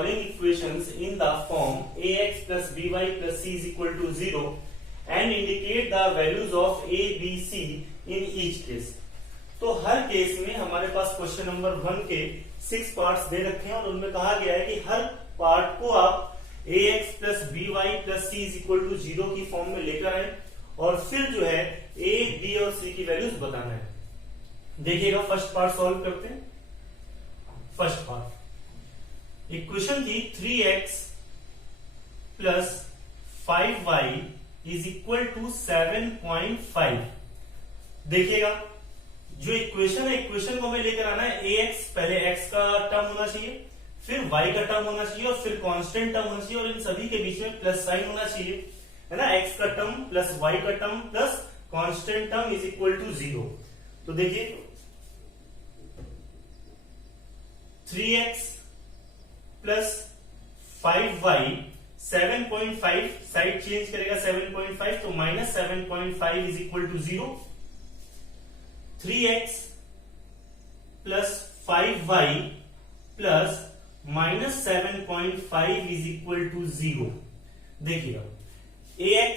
following equations in the form ax plus by plus c is equal to 0 and indicate the values of a, b, c in each case. तो हर case में हमारे पास question number 1 के 6 parts दे रखे हैं और उनमें कहा गया है कि हर पार्ट को आप ax plus by plus c is equal to 0 की फॉर्म में लेकर आए और फिर जो है a, b और c की वैल्यूज बताना है. देखिएगा फर्स्ट पार्ट सॉल्व करते हैं. फर्स्ट पार्ट इक्वेशन थी 3x plus 5y is equal to 7.5. देखिएगा जो इक्वेशन है, इक्वेशन को हमें लेकर आना है ax, पहले x का टर्म होना चाहिए, फिर y का टर्म होना चाहिए और फिर कांस्टेंट टर्म होना चाहिए और इन सभी के बीच में प्लस साइन होना चाहिए, है ना. x का टर्म प्लस y का term plus constant term is equal to 0. तो देखिए 3x plus 5y 7.5, side change करेगा 7.5 तो minus 7.5 is equal to 0. 3x plus 5y plus minus 7.5 is equal to 0. देखिएगा ax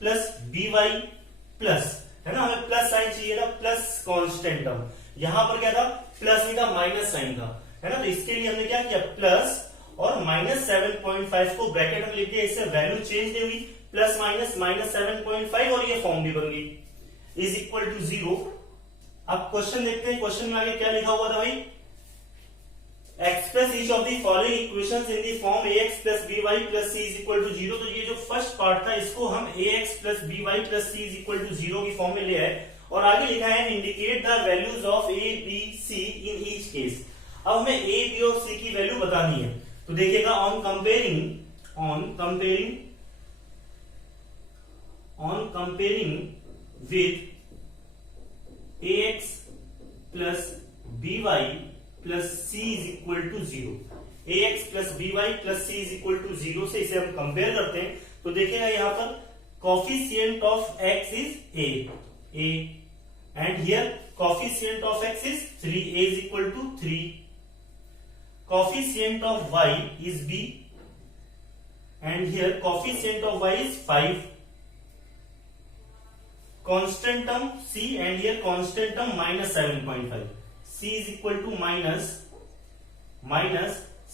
प्लस by प्लस, है ना, हमें plus sign चाहिए था, प्लस कांस्टेंट टर्म. यहां पर क्या था, प्लस नहीं था, माइनस साइन था, है ना. तो इसके लिए हमने क्या किया, प्लस और माइनस 7.5 को ब्रैकेट में लिख दिया. इससे वैल्यू चेंज नहीं हुई, प्लस माइनस माइनस 7.5 और ये फॉर्म भी बन गई इज इक्वल टू 0. अब क्वेश्चन देखते हैं. क्वेश्चन में आगे क्या लिखा हुआ था भाई, express each of the following equations in the form ax plus by plus c is equal to 0. तो ये जो फर्स्ट पार्ट था इसको हम ax plus by plus c is equal to 0 की फॉर्म में ले आए और आगे लिखा है indicate the values of a, b, c in each case. अब हमें a, b और c की वैल्यू बतानी है. तो देखिएगा on comparing with ax plus by plus c is equal to 0. ax plus by plus c is equal to 0 से इसे हम कंपेयर करते हैं. तो देखिएगा यहां पर coefficient of x is a and here coefficient of x is 3, a is equal to 3. Coefficient of y is b and here coefficient of y is 5. Constant term c and here constant term minus 7.5. c is equal to minus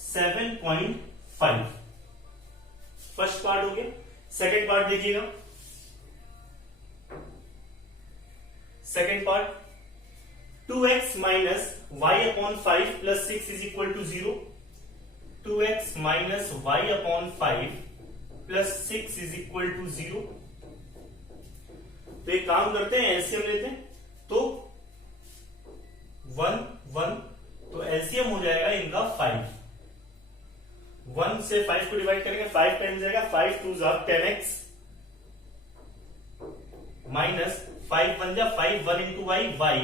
7.5. First part हो गया. Second part देखिएगा. Second part 2x minus y upon 5 plus 6 is equal to 0. 2x minus y upon 5 plus 6 is equal to 0. तो एक काम करते हैं, LCM लेते हैं. तो 1 1 तो एलसीएम हो जाएगा इनका 5. 1 से 5 को डिवाइड करेंगे, 5 टाइम्स जाएगा, 5 2 10x माइनस 5 1 जा 5 1 इंटू y y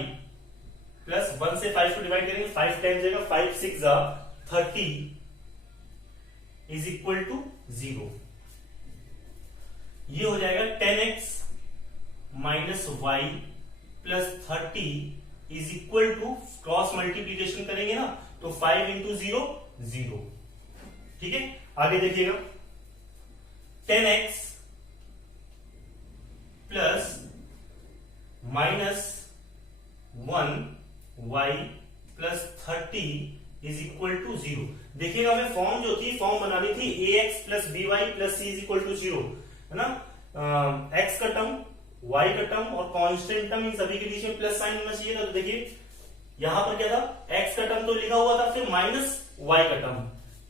प्लस 1 से 5 को डिवाइड करेंगे, 5 टाइम्स जाएगा, 5 6 जा 30 इज इक्वल टू 0. ये हो जाएगा 10x minus y plus 30 is equal to, cross multiplication करेंगे ना तो 5 इंटू 0 0. ठीक है, आगे देखिएगा 10x plus minus 1y plus 30 is equal to 0. देखिएगा हमें फॉर्म जो थी, फॉर्म बनानी थी ax plus by plus c is equal to 0, है ना. x का टर्म, y का टर्म और कांस्टेंट टर्म, इन सभी के बीच में प्लस साइन होना चाहिए था. तो देखिए यहां पर क्या था, x का टर्म तो लिखा हुआ था, फिर माइनस y का टर्म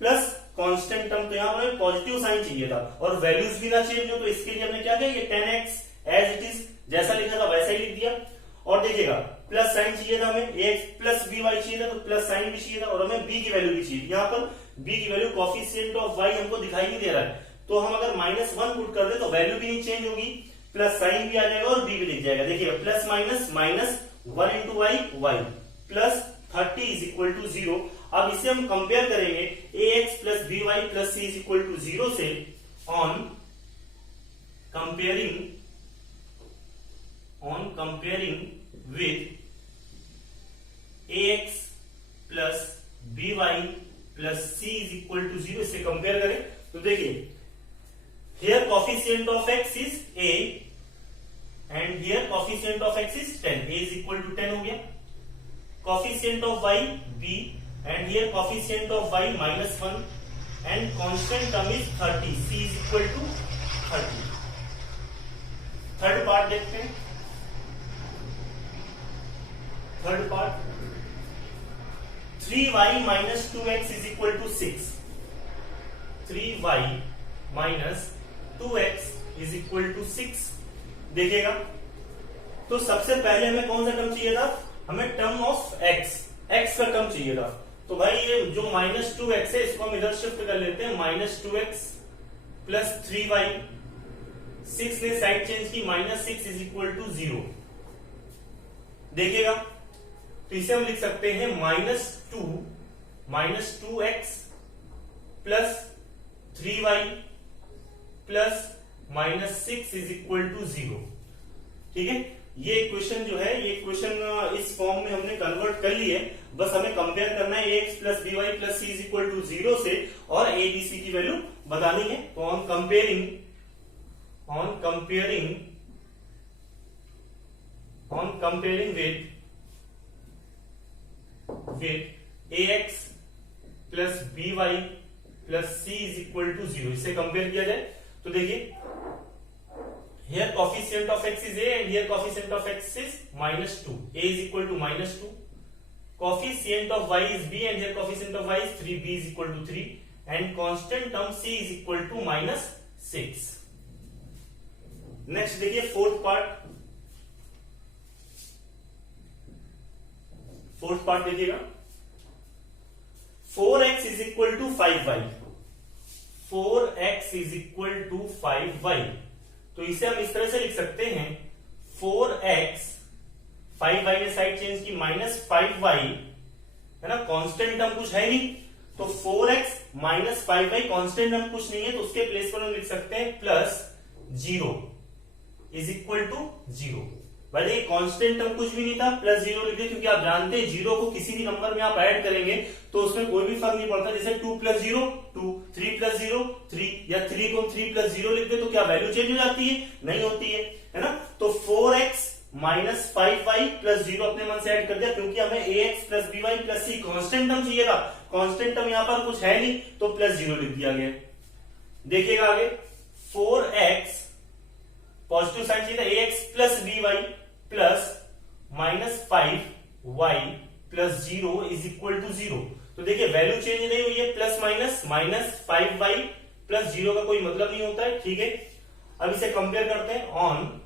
प्लस कांस्टेंट टर्म, तो यहां पर हमें पॉजिटिव साइन चाहिए था और वैल्यूज भी ना चेंज हो. तो इसके लिए हमने क्या किया, ये 10x एज इट इज जैसा लिखा था वैसा ही लिख दिया. और देखिएगा प्लस साइन चाहिए था हमें, ax प्लस by चाहिए था तो प्लस साइन भी चाहिए था और हमें b की वैल्यू भी चाहिए. यहाँ पर b की वैल्यू कोफिशिएंट ऑफ y हमको दिखाई नहीं दे रहा है, तो हम अगर -1 पुट कर दे तो वैल्यू भी नहीं चेंज होगी, प्लस साइन भी आ जाएगा और b भी लिख जाएगा. देखिएगा plus minus minus 1 into y plus 30 is equal to 0. अब इसे हम कंपेयर करेंगे ax plus by plus c is equal to 0 से. On comparing with ax plus by plus c is equal to 0, इससे कंपेयर करें तो देखिए here coefficient of x is a and here coefficient of x is 10, a is equal to 10 हो गया, coefficient of y b and here coefficient of y -1 and constant term is 30, c is equal to 30। Third part देखते हैं, third part 3y minus 2x is equal to 6, 3y minus 2x is equal to 6। देखिएगा तो सबसे पहले हमें कौन सा term चाहिए था, हमें टर्म ऑफ x का टर्म चाहिए था। तो भाई ये जो -2x है इसको हम इधर शिफ्ट कर लेते हैं, -2x प्लस 3y, 6 ने साइड चेंज की, -6 इज इक्वल टू 0। देखिएगा तो इसे हम लिख सकते हैं -2x plus 3y plus -6 is equal to 0। ठीक है, ये इक्वेशन जो है, ये इक्वेशन इस फॉर्म में हमने कन्वर्ट कर ली है, बस हमें कंपेयर करना है ax plus by plus c is equal to 0 से और a b c की वैल्यू बतानी है। तो on comparing with ax plus by plus c is equal to 0, इससे कंपेयर किया जाए तो देखिए here coefficient of x is a and here coefficient of x is -2, a is equal to -2, coefficient of y is b and here coefficient of y is 3, b is equal to 3 and constant term c is equal to -6। Next देखिए fourth part देखिएगा, 4x is equal to 5y, 4x is equal to 5y। तो इसे हम इस तरह से लिख सकते हैं 4x, 5y ने साइड चेंज की, -5y है ना, कांस्टेंट टर्म कुछ है नहीं, तो 4x minus 5y constant term कुछ नहीं है, तो उसके प्लेस पर हम लिख सकते हैं प्लस 0 इज इक्वल टू 0। भाई ये कांस्टेंट टर्म कुछ भी नहीं था, प्लस 0 लिख दिया, क्योंकि आप जानते हैं 0 को किसी भी नंबर में आप ऐड करेंगे तो उसमें कोई भी फर्क नहीं पड़ता। जैसे 2 प्लस 0 2, 3 प्लस 0 3, या 3 को 3 प्लस 0 लिख दे तो क्या वैल्यू चेंज हो जाती है? नहीं होती है ना। तो 4x माइनस 5y प्लस 0 अपने मन से ऐड कर दिया, क्योंकि हमें ax plus by plus c constant term चाहिए था, कांस्टेंट टर्म यहाँ पर कुछ है नहीं तो प्लस 0 लिख दिया गया। देखिएगा आगे 4x पॉजिटिव साइन चाहिए था, ax plus by plus minus 5y plus 0 is equal to 0। तो देखिए वैल्यू चेंज नहीं हुई है, प्लस माइनस 5y प्लस 0 का कोई मतलब नहीं होता है। ठीक है, अब इसे कंपेयर करते हैं on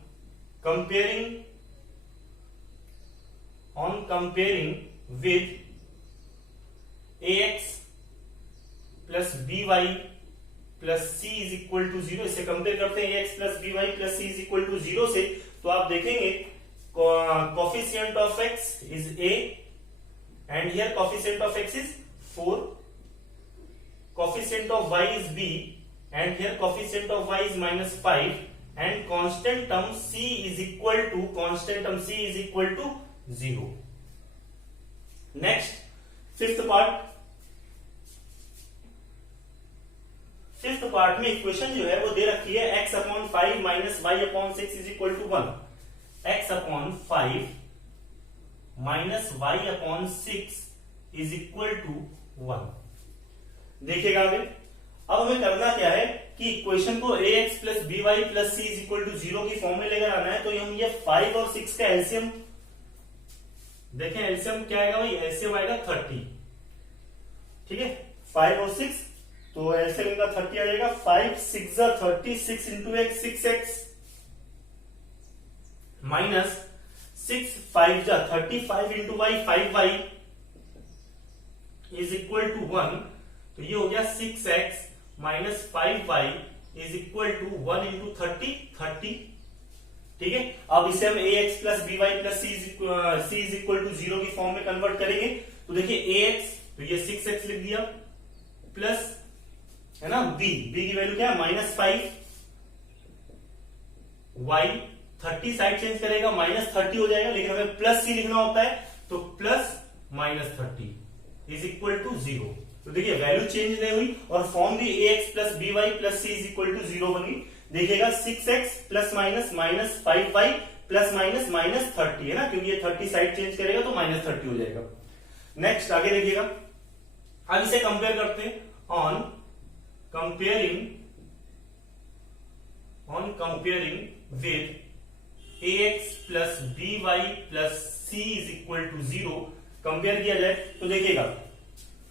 comparing with ax plus by plus c is equal to 0। इसे कंपेयर करते हैं ax plus by plus c is equal to 0 से, तो आप देखेंगे coefficient of x is a and here coefficient of x is 4, coefficient of y is b and here coefficient of y is minus 5 and constant term c is equal to 0। next fifth part में equation जो है वो दे रखी है x upon 5 minus y upon 6 is equal to 1, x upon 5 minus y upon 6 is equal to 1। देखिएगा अब हमें करना क्या है कि इक्वेशन को ax plus by plus c is equal to 0 की फॉर्म में लेकर आना है। तो हम ये 5 और 6 का एलसीएम देखें, एलसीएम क्या आएगा भाई, एलसीएम आएगा 30। ठीक है, 5 और 6 तो एलसीएम इनका 30 आ जाएगा, 5 6 30, 6 into x 6x minus 6 5 35 into y 5y is equal to 1। तो ये हो गया 6x minus 5y is equal to 1 into 30। ठीक है, अब इसे हम ax plus by plus c is equal to 0 की फॉर्म में कन्वर्ट करेंगे। तो देखिए ax तो ये 6x लिख दिया प्लस है ना b की वैल्यू क्या है -5, y 30 साइड चेंज करेगा -30 हो जाएगा, लेकिन हमें प्लस c लिखना होता है तो प्लस -30 इज इक्वल टू 0। तो देखिए वैल्यू चेंज नहीं हुई और फॉर्म भी ax plus b y plus c is equal to 0 बनी। देखिएगा 6x plus minus minus 5y plus minus minus 30 है ना, क्योंकि ये 30 साइड चेंज करेगा तो माइनस 30 हो जाएगा। नेक्स्ट आगे देखिएगा, अब इसे कंपेयर करते हैं। On comparing with ax plus b y plus c is equal to 0 compare किया जाए तो देखिएगा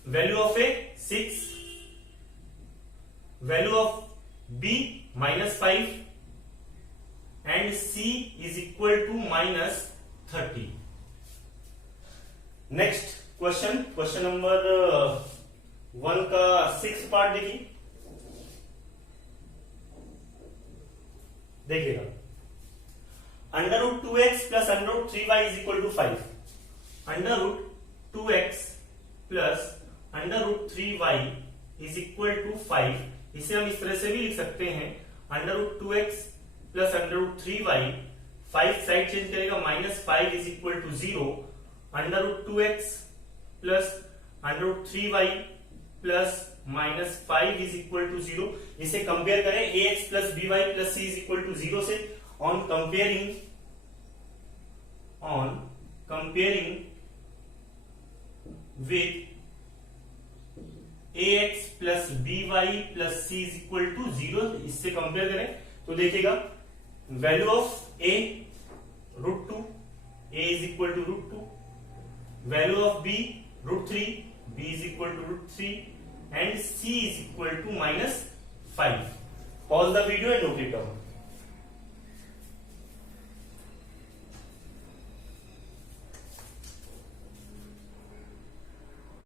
value of a 6, value of b -5 and c is equal to -30। Next question number 1 का 6th पार्ट देखिएगा √2x plus √3y is equal to 5। √2x plus √3y is equal to 5। इसे हम इस तरह से भी लिख सकते हैं √2x plus √3y, 5 side change करेगा -5 is equal to 0। √2x plus √3y plus -5 is equal to 0। इसे कंपेयर करें ax plus by plus c is equal to 0 से। On comparing with ax plus by plus c is equal to 0, इससे compare करें तो देखिएगा value of a √2, a is equal to √2, value of b √3, b is equal to √3 and c is equal to -5। Pause the video and note it down.